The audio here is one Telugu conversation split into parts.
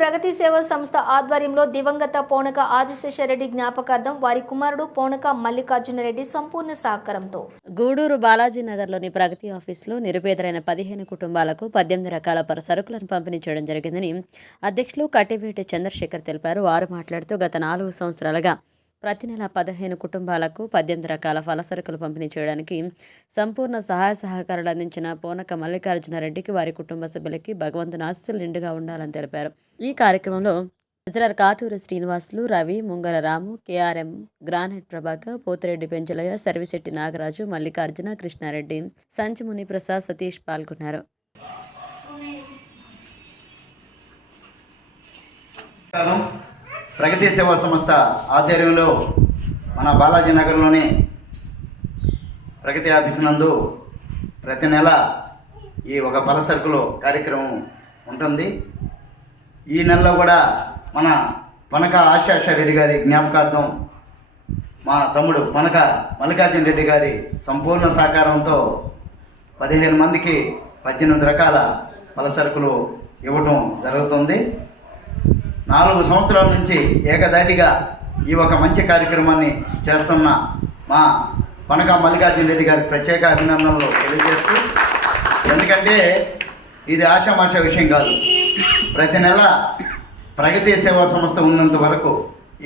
ప్రగతి సేవా సంస్థ ఆధ్వర్యంలో దివంగత పోనక ఆదిశేషరెడ్డి జ్ఞాపకార్థం వారి కుమారుడు పోనక మల్లికార్జునరెడ్డి సంపూర్ణ సహకారంతో. గూడూరు బాలాజీనగర్లోని ప్రగతి ఆఫీసులో నిరుపేదలైన పదిహేను కుటుంబాలకు పద్దెనిమిది రకాల పర సరుకులను పంపిణీ చేయడం జరిగిందని అధ్యక్షులు కట్టివేటి చంద్రశేఖర్ తెలిపారు. వారు మాట్లాడుతూ గత నాలుగు సంవత్సరాలుగా ప్రతి నెల పదిహేను కుటుంబాలకు పద్దెనిమిది రకాల ఫలసరుకులు పంపిణీ చేయడానికి సంపూర్ణ సహాయ సహకారాలు అందించిన పూనక మల్లికార్జునారెడ్డికి వారి కుటుంబ సభ్యులకి భగవంతుని ఆశీస్సులు నిండుగా ఉండాలని తెలిపారు ఈ కార్యక్రమంలో ఇజ్రార్ కాటూరు శ్రీనివాసులు రవి ముంగర రాము కేఆర్ఎం గ్రానైట్ ప్రభాకర్ పోతిరెడ్డి పెంచలయ్య సర్విశెట్టి నాగరాజు మల్లికార్జున కృష్ణారెడ్డి సంచిముని ప్రసాద్ సతీష్ పాల్గొన్నారు Hello. ప్రగతి సేవా సంస్థ ఆధ్వర్యంలో మన బాలాజీ నగర్లోని ప్రగతి ఆఫీస్ నందు ప్రతి నెల ఈ ఒక పల సరుకులు కార్యక్రమం ఉంటుంది. ఈ నెలలో కూడా మన పనక ఆశాష రెడ్డి గారి జ్ఞాపకార్థం మా తమ్ముడు పనక మల్లికార్జున రెడ్డి గారి సంపూర్ణ సహకారంతో పదిహేను మందికి పద్దెనిమిది రకాల పలసరుకులు ఇవ్వటం జరుగుతుంది. నాలుగు సంవత్సరాల నుంచి ఏకదాటిగా ఈ ఒక మంచి కార్యక్రమాన్ని చేస్తున్న మా పనక మల్లికార్జున రెడ్డి గారి ప్రత్యేక అభినందనలు తెలియజేస్తూ ఎందుకంటే ఇది ఆషామాష విషయం కాదు. ప్రతి నెల ప్రగతి సేవా సంస్థ ఉన్నంత వరకు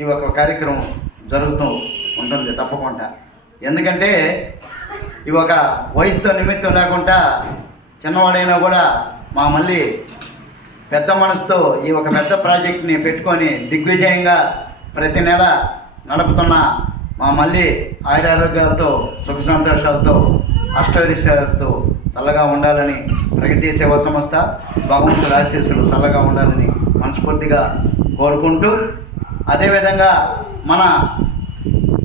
ఈ ఒక కార్యక్రమం జరుగుతూ ఉంటుంది తప్పకుండా. ఎందుకంటే ఈ ఒక వయసుతో నిమిత్తం లేకుండా చిన్నవాడైనా కూడా మా మళ్ళీ పెద్ద మనసుతో ఈ ఒక పెద్ద ప్రాజెక్ట్ని పెట్టుకొని దిగ్విజయంగా ప్రతి నెల నడుపుతున్న మా మళ్ళీ ఆయురారోగ్యాలతో సుఖ సంతోషాలతో అష్టైశ్వర్యాలతో చల్లగా ఉండాలని ప్రగతి సేవా సంస్థ భగవంతుల ఆశీస్సులు చల్లగా ఉండాలని మనస్ఫూర్తిగా కోరుకుంటూ అదేవిధంగా మన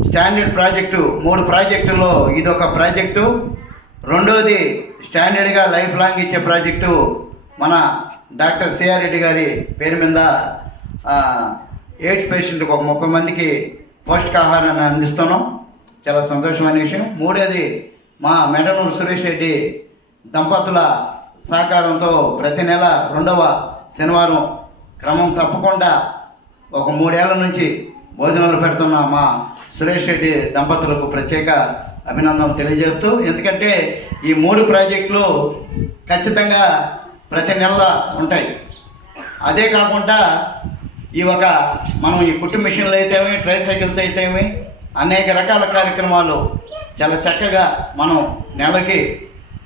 స్టాండర్డ్ ప్రాజెక్టు మూడు ప్రాజెక్టుల్లో ఇదొక ప్రాజెక్టు. రెండోది స్టాండర్డ్గా లైఫ్ లాంగ్ ఇచ్చే ప్రాజెక్టు మన డాక్టర్ సిఆర్ రెడ్డి గారి పేరు మీద ఎయిడ్స్ పేషెంట్కి ఒక ముప్పై మందికి పౌష్టికాహారాన్ని అందిస్తున్నాం. చాలా సంతోషమైన విషయం. మూడోది మా మెడనూరు సురేష్ రెడ్డి దంపతుల సహకారంతో ప్రతి నెల రెండవ శనివారం క్రమం తప్పకుండా ఒక మూడేళ్ళ నుంచి భోజనాలు పెడుతున్న మా సురేష్ రెడ్డి దంపతులకు ప్రత్యేక అభినందనలు తెలియజేస్తూ ఎందుకంటే ఈ మూడు ప్రాజెక్టులు ఖచ్చితంగా ప్రతి నెల ఉంటాయి. అదే కాకుండా ఈ ఒక మనం ఈ కుట్టు మిషన్లు అయితేమి ట్రై సైకిల్తో అయితేమి అనేక రకాల కార్యక్రమాలు చాలా చక్కగా మనం నెలకి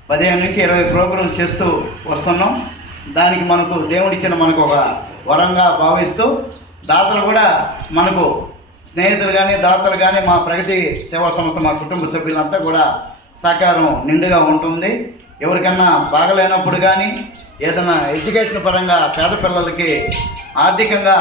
పదిహేను నుంచి ఇరవై ప్రోగ్రాం చేస్తూ వస్తున్నాం. దానికి మనకు దేవుడిచ్చిన మనకు ఒక వరంగా భావిస్తూ దాతలు కూడా మనకు స్నేహితులు కానీ దాతలు కానీ మా ప్రగతి సేవా సంస్థ మా కుటుంబ సభ్యులంతా కూడా సహకారం నిండుగా ఉంటుంది. ఎవరికన్నా బాగలేనప్పుడు కానీ ఏదైనా ఎడ్యుకేషన్ పరంగా పేద పిల్లలకి ఆర్థికంగా